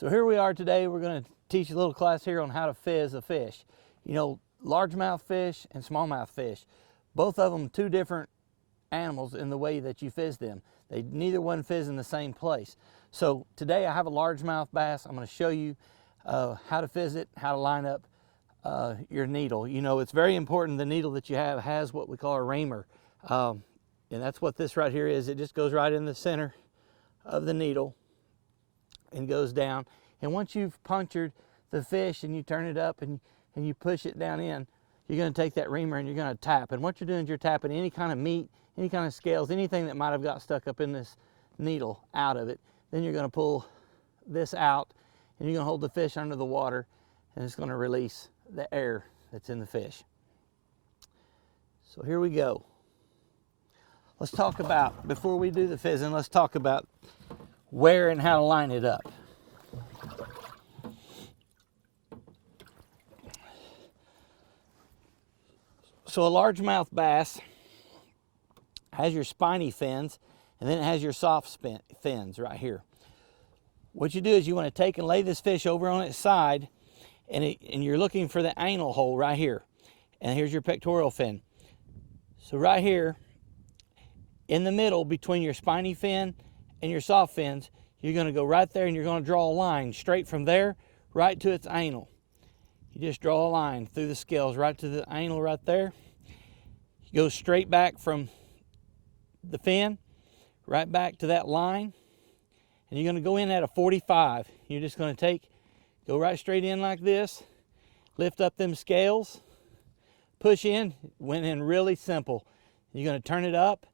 So here we are today. We're going to teach a little class here on how to fizz a fish. You know, largemouth fish and smallmouth fish, both of them two different animals in the way that you fizz them. Neither one fizz in the same place. So today I have a largemouth bass. I'm going to show you how to fizz it, how to line up your needle. You know, it's very important the needle that you have has what we call a reamer. And that's what this right here is. It just goes right in the center of the needle and goes down. And once you've punctured the fish and you turn it up and you push it down in, you're going to take that reamer and you're going to tap. And what you're doing is you're tapping any kind of meat, any kind of scales, anything that might have got stuck up in this needle out of it. Then you're going to pull this out and you're going to hold the fish under the water, and it's going to release the air that's in the fish. So here we go. Let's talk about, before we do the fizzing, let's talk about where and how to line it up. So a largemouth bass has your spiny fins, and then it has your soft fins right here. What you do is you want to take and lay this fish over on its side, and you're looking for the anal hole right here. And here's your pectoral fin. So right here, in the middle between your spiny fin and your soft fins, you're going to go right there and you're going to draw a line straight from there right to its anal. You just draw a line through the scales right to the anal right there. You go straight back from the fin right back to that line, and you're going to go in at a 45. You're just going to go right straight in like this, lift up them scales, push in. Went in really simple. You're going to turn it up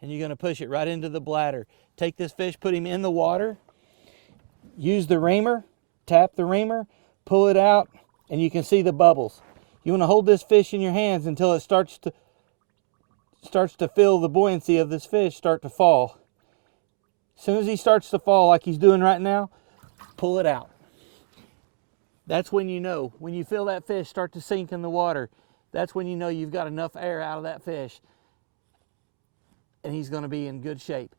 and you're going to push it right into the bladder. Take this fish, put him in the water, use the reamer, tap the reamer, pull it out, and you can see the bubbles. You want to hold this fish in your hands until it starts to feel the buoyancy of this fish start to fall. As soon as he starts to fall like he's doing right now, pull it out. That's when you know. When you feel that fish start to sink in the water, that's when you know you've got enough air out of that fish and he's going to be in good shape.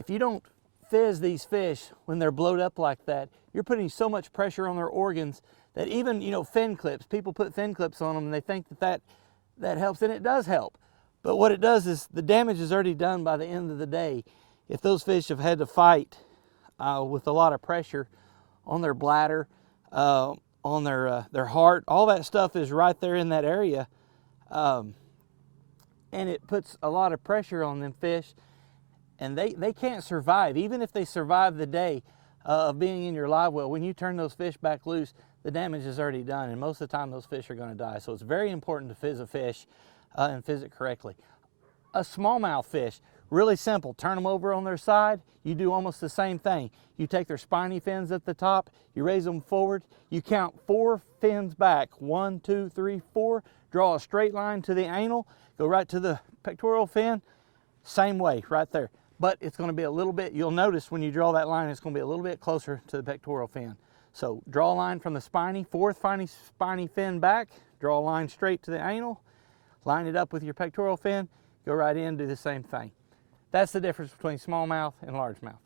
If you don't fizz these fish when they're blowed up like that, you're putting so much pressure on their organs that even, you know, fin clips, people put fin clips on them and they think that helps, and it does help. But what it does is the damage is already done by the end of the day. If those fish have had to fight with a lot of pressure on their bladder, on their heart, all that stuff is right there in that area. And it puts a lot of pressure on them fish, and they can't survive. Even if they survive the day of being in your live well, when you turn those fish back loose, the damage is already done, and most of the time those fish are going to die. So it's very important to fizz a fish and fizz it correctly. A smallmouth fish, really simple. Turn them over on their side. You do almost the same thing. You take their spiny fins at the top, you raise them forward, you count 4 fins back. 1, 2, 3, 4. Draw a straight line to the anal, go right to the pectoral fin, same way right there. But it's going to be a little bit, you'll notice when you draw that line, it's going to be a little bit closer to the pectoral fin. So draw a line from the spiny, 4th spiny fin back, draw a line straight to the anal, line it up with your pectoral fin, go right in, do the same thing. That's the difference between smallmouth and largemouth.